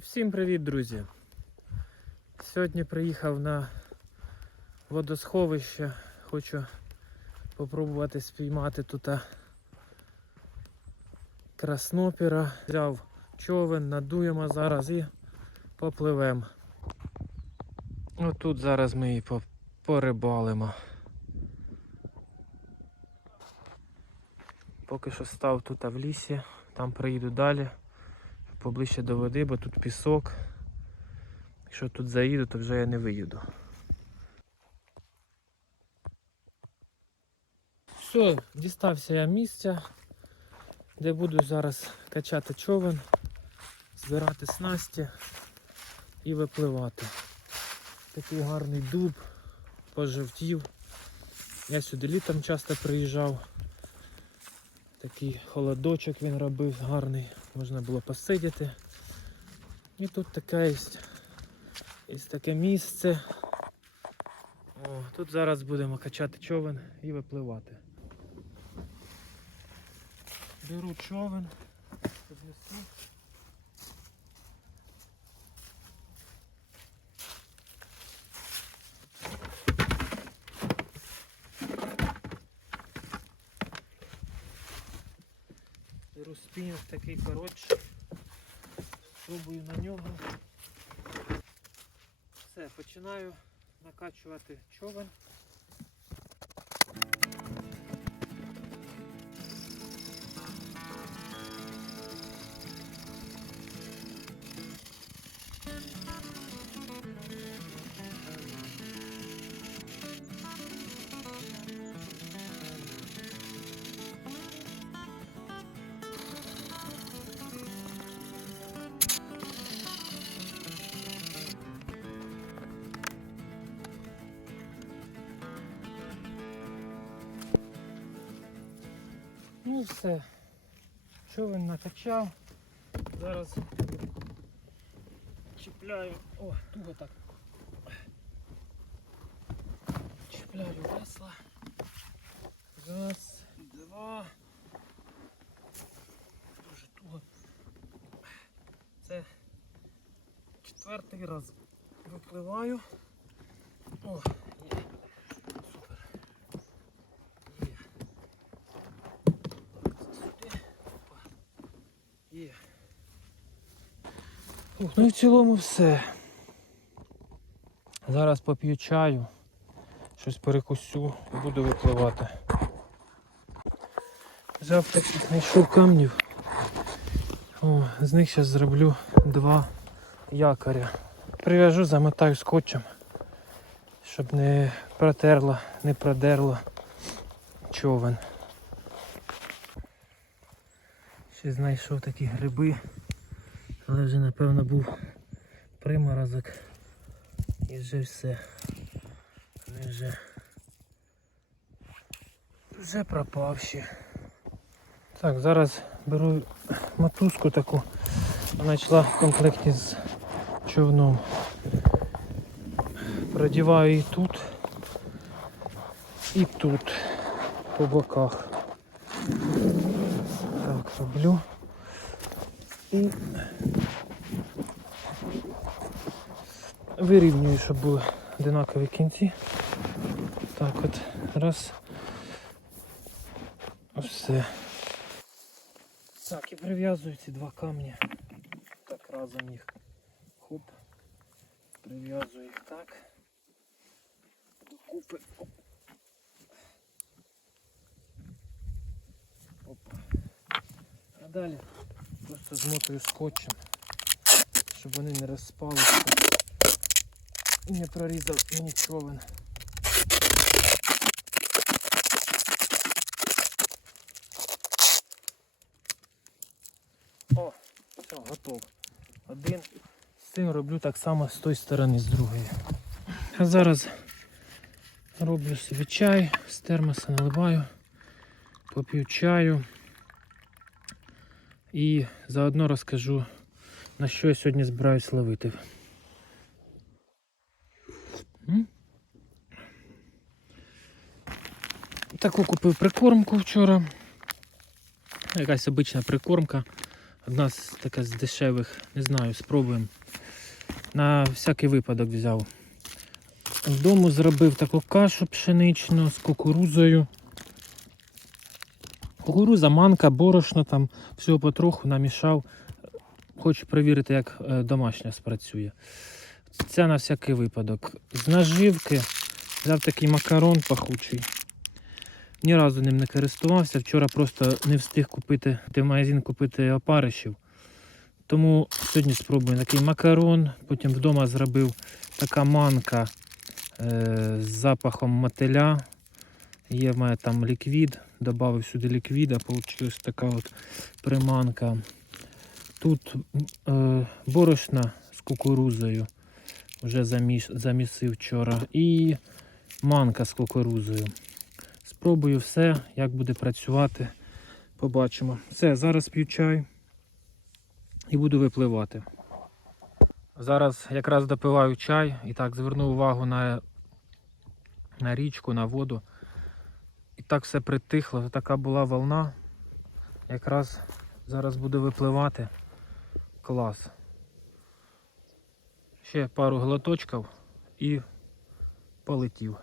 Всім привіт, друзі! Сьогодні приїхав на водосховище. Хочу попробувати спіймати тут краснопіра. Взяв човен, надуємо зараз і попливемо. Отут зараз ми її порибалимо. Поки що став тут в лісі, там приїду далі поближче до води, бо тут пісок. Якщо тут заїду, то вже я не виїду. Все, дістався я місця, де буду зараз качати човен, збирати снасті і випливати. Такий гарний дуб, пожовтів. Я сюди літом часто приїжджав. Такий холодочок він робив гарний, можна було посидіти. І тут таке є, є таке місце. О, тут зараз будемо качати човен і випливати. Беру човен, піднесу. Беру такий коротший. Пробую на нього. Все, починаю накачувати човен. Все. Човен накачав. Зараз чіпляю. О, туго так. Чіпляю весла. Раз, два. Дуже туго. Це четвертий раз випливаю. О, є. Супер. Є. Сюди. Опа. Є. Ух, Ну і в цілому все. Зараз поп'ю чаю, щось перекусю і буду випливати. Таких знайшов камнів. О, з них зараз зроблю два якоря. Прив'яжу, замотаю скотчем, щоб не протерло, не продерло човен. Ще знайшов такі гриби, але вже напевно був приморозок. І вже все. Вони вже вже пропавші. Так, зараз беру мотузку таку. Вона йшла в комплекті з човном. Продіваю її тут і тут по боках. Так, роблю. І вирівнюю, щоб були одинакові кінці. Так от, раз. Все. Так, і прив'язую ці два камні. Так разом їх. Хоп. Прив'язую їх так. Докупи. Оп. Опа. А далі просто змотую скотчем, щоб вони не розпалися і не прорізав мені човен. О, все, готово. Один. З цим роблю так само з тої сторони, з другої. А зараз роблю собі чай, з термоса наливаю, поп'ю чаю і заодно розкажу, на що я сьогодні збираюсь ловити. Таку купив прикормку вчора. Якась обична прикормка. Одна з така з дешевих, не знаю, спробуємо. На всякий випадок взяв. Вдома зробив таку кашу пшеничну з кукурузою. Кукуруза, манка, борошно там, всього потроху намішав. Хочу перевірити, як е, домашня спрацює. Це на всякий випадок. З наживки взяв такий макарон пахучий. Ні разу ним не користувався. Вчора просто не встиг купити в магазин купити опаришів. Тому сьогодні спробую такий макарон. Потім вдома зробив така манка е, з запахом мотиля. Є в мене там ліквід, додав сюди ліквіда, вийшла така от приманка. Тут е, борошна з кукурузою вже заміс, замісив вчора. І манка з кукурузою. Спробую все, як буде працювати. Побачимо. Все, зараз п'ю чай і буду випливати. Зараз якраз допиваю чай і так зверну увагу на, на річку, на воду. І так все притихло. Така була волна. Якраз зараз буде випливати. Клас. Ще пару глоточків і полетів.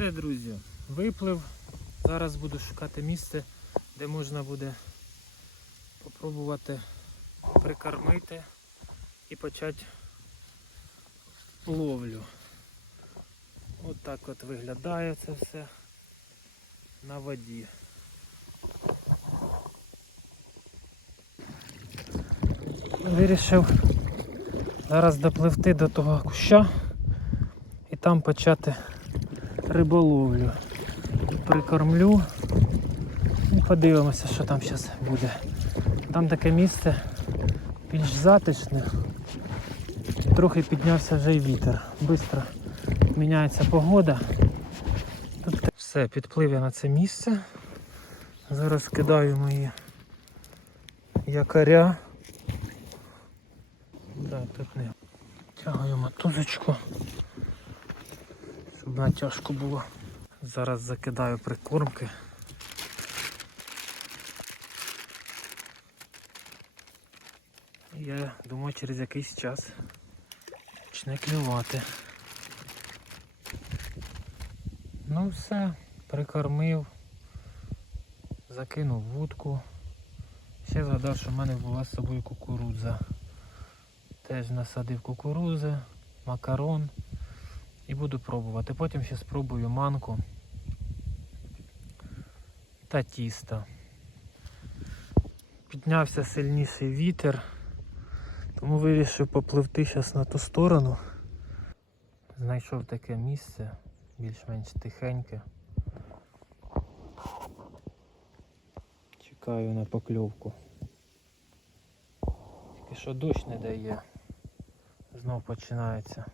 Все, друзі, виплив. Зараз буду шукати місце, де можна буде попробувати прикормити і почати ловлю. От так от виглядає це все на воді. Вирішив зараз допливти до того куща і там почати риболовлю. Прикормлю і подивимося, що там зараз буде. Там таке місце більш затишне. Трохи піднявся вже й вітер. Бистро міняється погода. Тут все, підплив я на це місце. Зараз кидаю мої якоря. Так, тут не. Тягаю мотузочку щоб натяжко було. Зараз закидаю прикормки. Я думаю, через якийсь час почне клювати. Ну все, прикормив, закинув вудку. Ще згадав, що в мене була з собою кукурудза. Теж насадив кукурузи, макарон і буду пробувати. Потім ще спробую манку та тісто. Піднявся сильніший вітер, тому вирішив попливти зараз на ту сторону. Знайшов таке місце, більш-менш тихеньке. Чекаю на покльовку. Тільки що дощ не дає. Знов починається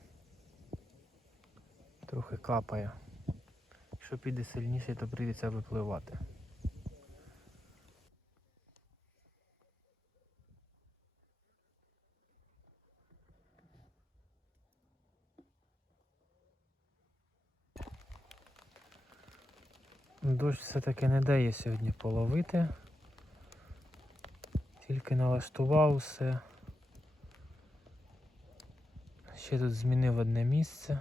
трохи капає. Якщо піде сильніше, то прийдеться випливати. Дощ все-таки не дає сьогодні половити. Тільки налаштував все. Ще тут змінив одне місце.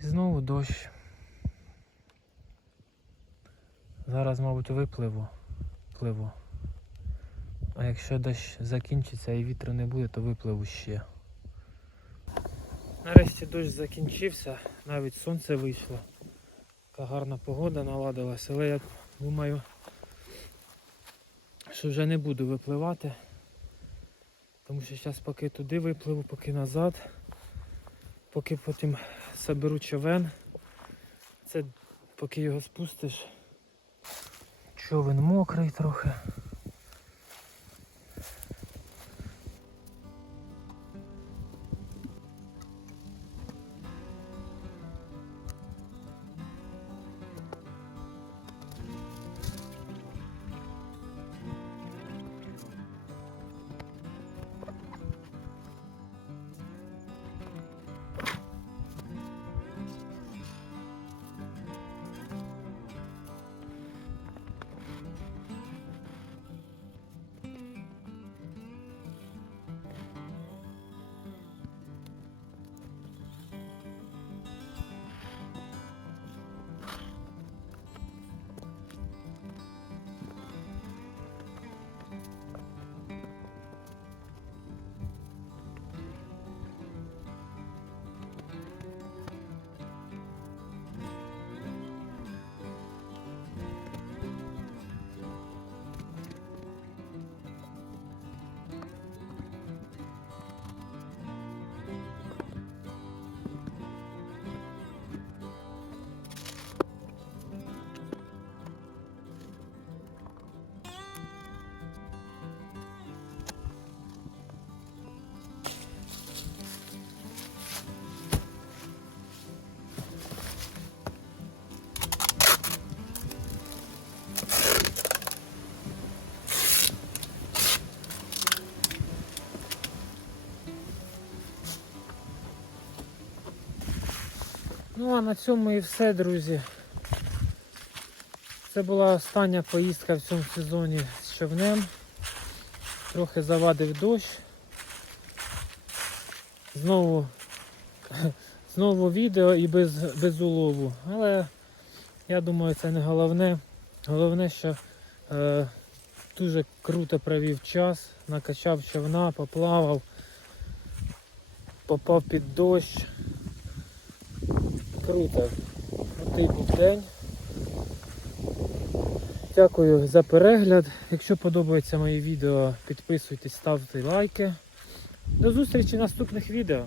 І знову дощ. Зараз, мабуть, випливу. Пливу. А якщо дощ закінчиться і вітру не буде, то випливу ще. Нарешті дощ закінчився, навіть сонце вийшло. Така гарна погода наладилась, але я думаю, що вже не буду випливати. Тому що зараз поки туди випливу, поки назад, поки потім соберу човен. Це поки його спустиш. Човен мокрий трохи. Ну а на цьому і все, друзі. Це була остання поїздка в цьому сезоні з човнем. Трохи завадив дощ. Знову, знову відео і без, без улову. Але я думаю, це не головне. Головне, що е, дуже круто провів час, накачав човна, поплавав, попав під дощ. Круто. Крутий був день. Дякую за перегляд. Якщо подобається моє відео, підписуйтесь, ставте лайки. До зустрічі в наступних відео.